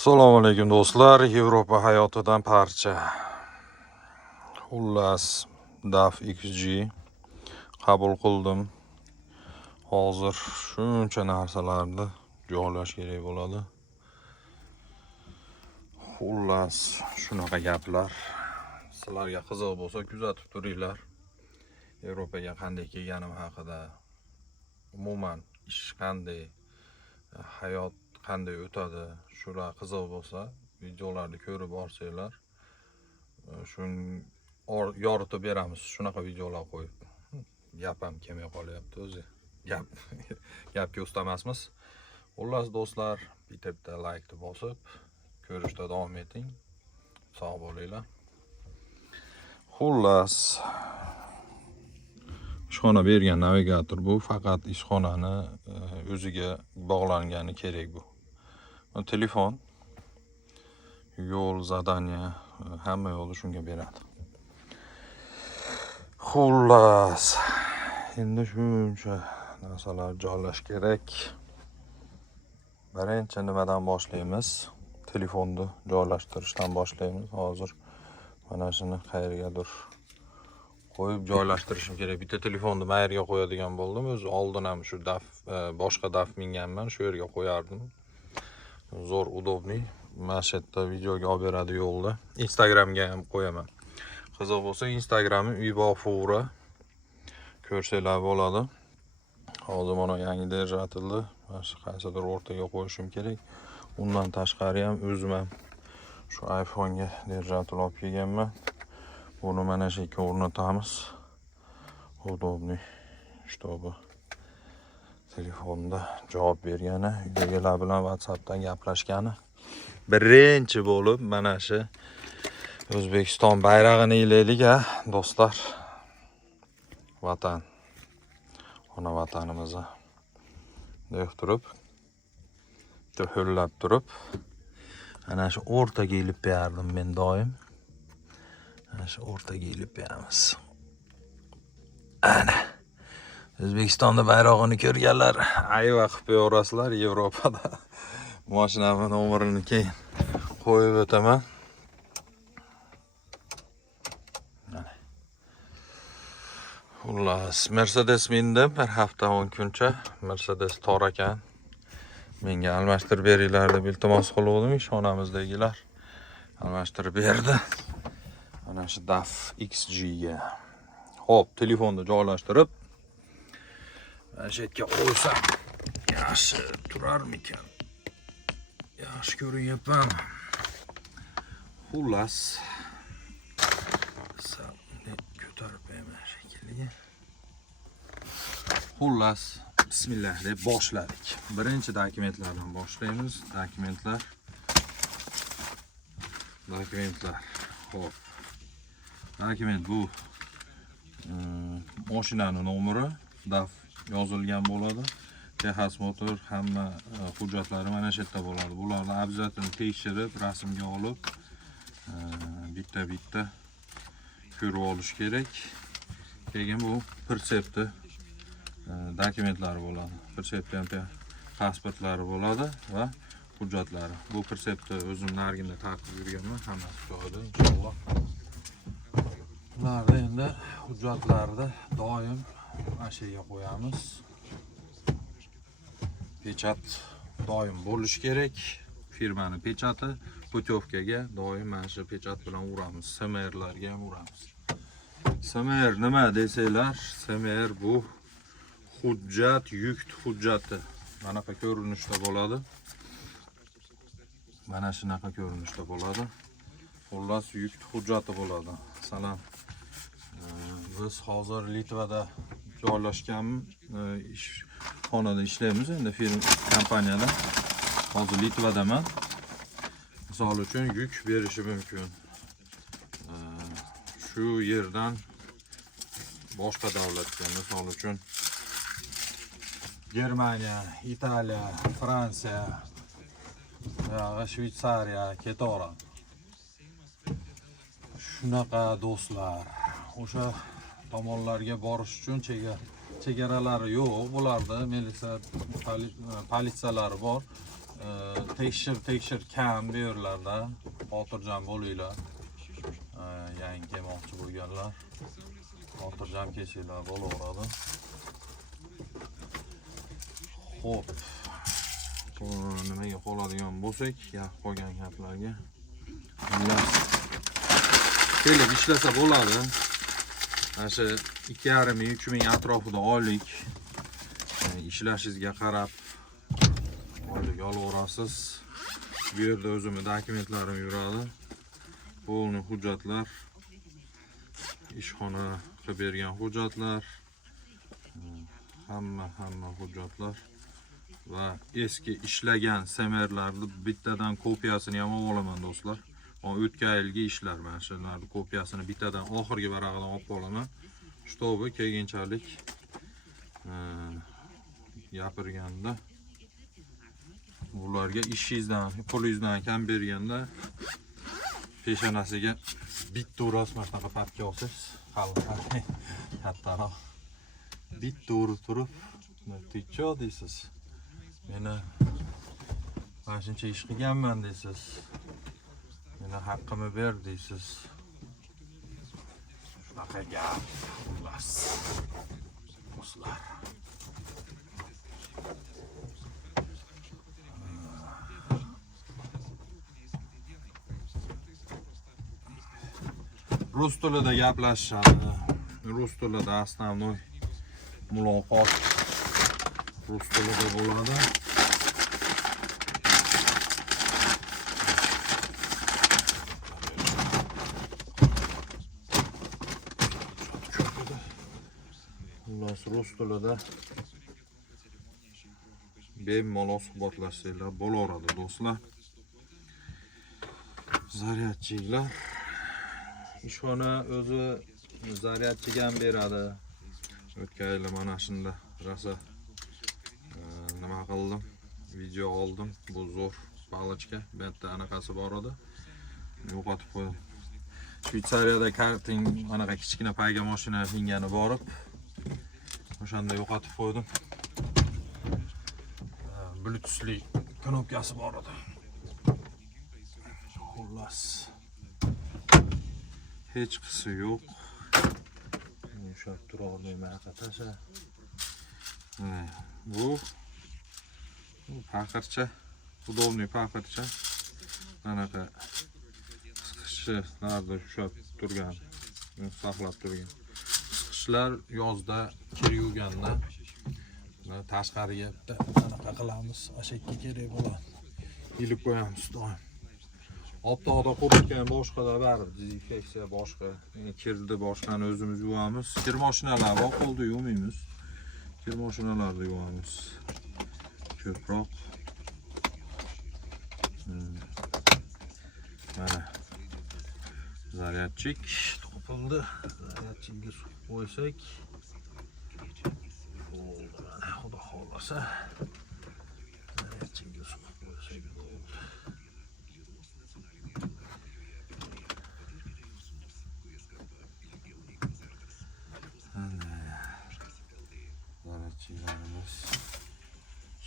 Assalomu alaykum do'stlar, Yevropa hayotidan parcha. Xullas, DAF XG qabul qildim. Hozir shuncha narsalarni joylash kerak bo'ladi. Xullas, shunaqa gaplar. Sizlarga qiziq bo'lsa, kuzatib turinglar. Yevropaga qanday kelganim haqida, umuman ish qanday, hayot qanday o'tadi, shular qiziq bo'lsa, videolarni ko'rib borsanglar, shuni yoritib beramiz. Shunaqa videolar qo'yib. Gap ham kelmay qolyapti o'zi. Gapga ustamasmiz. Xullas do'stlar, bitta like bosib, ko'rishda davom eting. Sog' bo'linglar. Xullas, ishxona bergan navigator bu, faqat ishxonani o'ziga bog'langani kerak bu. Telefon, yo'l, zadaniya, hamma yo'lni shunga beradi. Xullas, endi shuncha narsalar joylash kerak. Birinchi nimadan boshlaymiz? Telefonni joylashtirishdan boshlaymiz. Hozir mana shuni qayergadir qo'yib joylashtirishim kerak. Bitta telefonni mayerga qo'yadigan bo'ldim. O'zi oldin ham shu DAF, boshqa DAF minganman, shu yerga qo'yardim. Zo'r, udobniy. Mana shu yerda videoga olib beradi yo'lda. Instagramga ham qo'yaman. Qiziq bo'lsa, Instagramim Ibofura ko'rsanglar bo'ladi. Hozir mana yangi deratildi. Mana shu qaysidir o'rtaga qo'yishim kerak. Undan tashqari ham o'zim ham shu iPhone'ga deratil olib kelganman. Buni mana shu yerga o'rnatamiz. Udobniy. Shtobi telefonda javob bergani, uydagilar bilan WhatsAppdan gaplashgani. Birinchi bo'lib mana shu O'zbekiston bayrog'ini ilaylik, do'stlar. Vatan, ona vatanimizni deb turib, to'hillab turib, ana shu o'rtaga ilib berdim men doim. Ana shu o'rtaga ilib beramiz. Ana O'zbekistonda bayrog'ini ko'rganlar ayva qilib qo'yasizlar. Yevropada mashinamni nomerini keyin qo'yib o'taman. Xullas, Mercedes mindim bir hafta 10 kuncha. Mercedes tor ekan. Menga almashtirib beringlar deb iltimos qildim, ishxonamizdagilar almashtirib berdi. Mana shu DAF XG ga. Xo'p, telefonni joylashtirib mana shu yerga qo'ysam yaxshi turarmikan? Yaxshi ko'rinyapman. Xullas, ko'tarib qo'yaman shekilli. Xullas, bismillah deb boshladik. Birinchi dokumentlardan boshlaymiz. Dokumentlar. Xo'p. Dokument bu mashinaning nomeri, DAF yozilgan bo'ladi. Texas motor hamma hujjatlari mana shu yerda bo'ladi. Bularni obязательно tekshirib, rasmga olib, bitta ko'rib olish kerak. Keyin bu pritsepti dokumentlari bo'ladi. Pritsepda ham pasportlari bo'ladi va hujjatlari. Bu pritsepni o'zim narginda taqib yurganman, hammasi joyida inshaalloh. Ularni endi hujjatlarni doim mana shu yerga qo'yamiz. Pechat doim bo'lishi kerak. Firmani pechati putyovkaga doim mana shu pechat bilan uramiz. SMRlarga ham uramiz. SMR nima desanglar, SMR bu hujjat, yuk hujjati. Mana bu ko'rinishda bo'ladi. Mana shunaqa ko'rinishda bo'ladi. Xullas, yuk hujjati bo'ladi. Masalan, biz hozir Litvada joylashgan ishxonada ishlaymiz, endi firma kompaniyada. Hozir Litvadaman. Misol uchun yuk berishi mumkin. Shu yerdan boshqa davlatga, misol uchun Germaniya, Italiya, Fransiya, Shveysariya ketaveradi. Shunaqa do'stlar, o'sha tomonlarga borish uchun chegaralari yo'q, bularda militsiya, politsiyalari bor. tekshir kam bu yerlarda. Xotirjam bo'linglar. Yangi kelmoqchi bo'lganlar. Xotirjam kelsanglar bo'laveradi. Xo'p. Nimaga qoladigan bo'lsak, qolgan gaplarga. Kelib ishlasa bo'ladi. Mana shu 2,5-3 ming atrofida oylik ishlashingizga qarab oylik olaverasiz. Bu yerda o'zimning dokumentlarim yuradi. Polni hujjatlar, ishxona qilib bergan hujjatlar, hamma hujjatlar va eski ishlagan semerlarni bittadan kopiyasini ham olaman do'stlar. O'tgan yilgi ishlar mana shularning kopiyasini bittadan oxirgi varag'idan olib qolaman. Shtobi kelganchalik gapirganda ularga ishingizdan, pulingizdan kam berganda peshonasiga bitta uras mana shunaqa papka olsangiz, qalin kattaroq bitta urib turib, "Ticho" deysiz. Meni mana shuncha ish qilganman deysiz. Meni haqqimni ber deysiz. Shunaqa gap xullas. Do'stlar. Rus tilida gaplashishadi. Rus tilida основной muloqot rus tilida bo'ladi. Rus tilida bemalol suhbatlashsanglar bo'laveradi do'stlar. Zaryadchilar ishxona o'zi zaryadchiga ham beradi. O'tgan yil mana shunda rosa nima qildim? Video oldim. Bu zo'r palochka. Bu yerda anaqasi bor edi. Yo'qotib qo'ydim. Shvetsariyada karting anaqa kichkina payga mashina mingani borib o'shanda yo'qotib qo'ydim. Bluetoothli knopkasi bor edi. Xullas. Hech qisi yo'q. Yumshab tura olmayman qatasa. Bu paqircha, udobniy paqircha. Anaqa qisqichlarda ushlab turgan, saqlab turgan. Qishlar yozda kir yuvganda tashqariga anaqa qilamiz, ashakka kerak bo'ladi. Ilib qo'yamiz doim. Optoqda quritgan boshqada baribir dezinfeksiya boshqa, kirdi boshqani o'zimiz yuvamiz. Kir mashinalar bor, qo'lda yuvmaymiz. Kir mashinalarda yuvamiz. Ko'proq. Mana zaryadchik topildi. Zaryadchikni suv qo'ysak bo'ldi. Mana xudo xolasa zaryadchikni suv qo'ysak bo'ldi. Zaryadchiklarimiz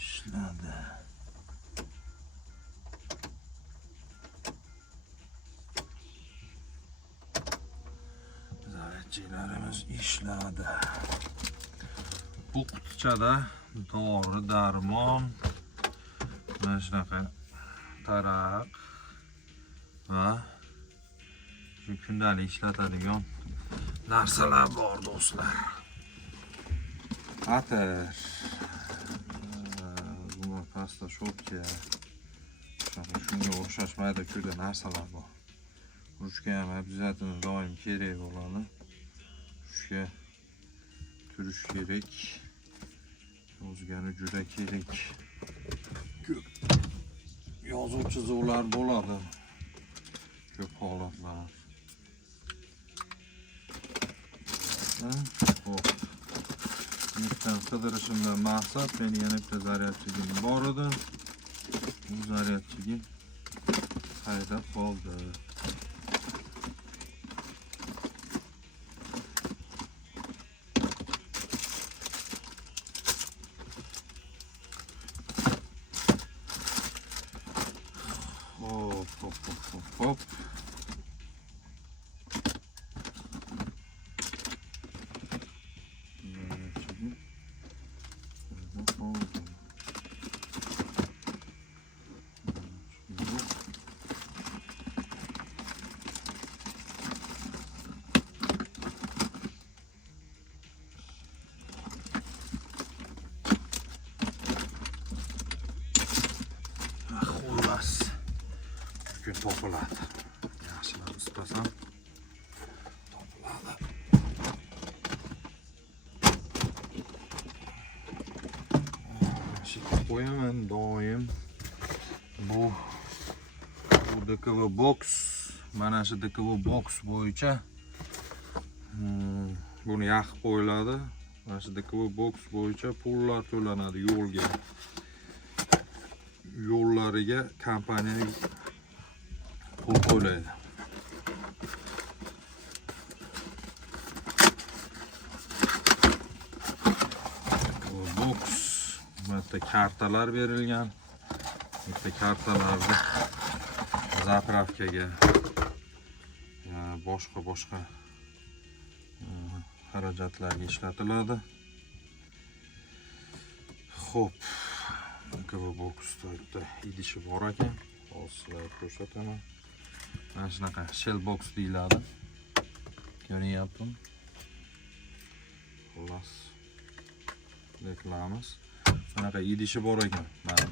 ishladi. Zaryadchiklarimiz ishladi. Bu qutichada dori, darmon, mana shunaqa taraq va shu kundalik ishlatadigan narsalar bor do'stlar. Atir. Bunlar pasta shopka. Shunga o'xshash mayda-chuyda narsalar bor. Ruchka ham обязательно doim kerak bo'ladi. Ruchka turish kerak. O'zgani juda kerak. Ko'p yozuv chizuvlar bo'ladi. Ko'p holatlar. Xo'p. Netdan qidirishimdan maqsad men yana bitta zaryadchigim bor edi. Bu zaryadchigim haydab qoldi. Hop. Xullas. Bugun topiladi. Yaxshilab istasam topiladi. Shikib qo'yaman doim. Bu DKV box. Mana shu DKV box bo'yicha buni yoqib qo'yiladi. Mana shu DKV box bo'yicha pullar to'lanadi yo'lga. Yo'llariga kompaniya pul qo'yadi. Box, bitta kartalar berilgan. Bitta kartalarni zapravkaga boshqa xarajatlarga ishlatiladi. Xo'p, DKV boxda bitta idishi bor ekan. Hozir ko'rsataman. Mana shunaqa shell box deyiladi. Ko'ryapsizmi? Xullas. Reklamiz. Bunaqa idishi bor ekan. Mana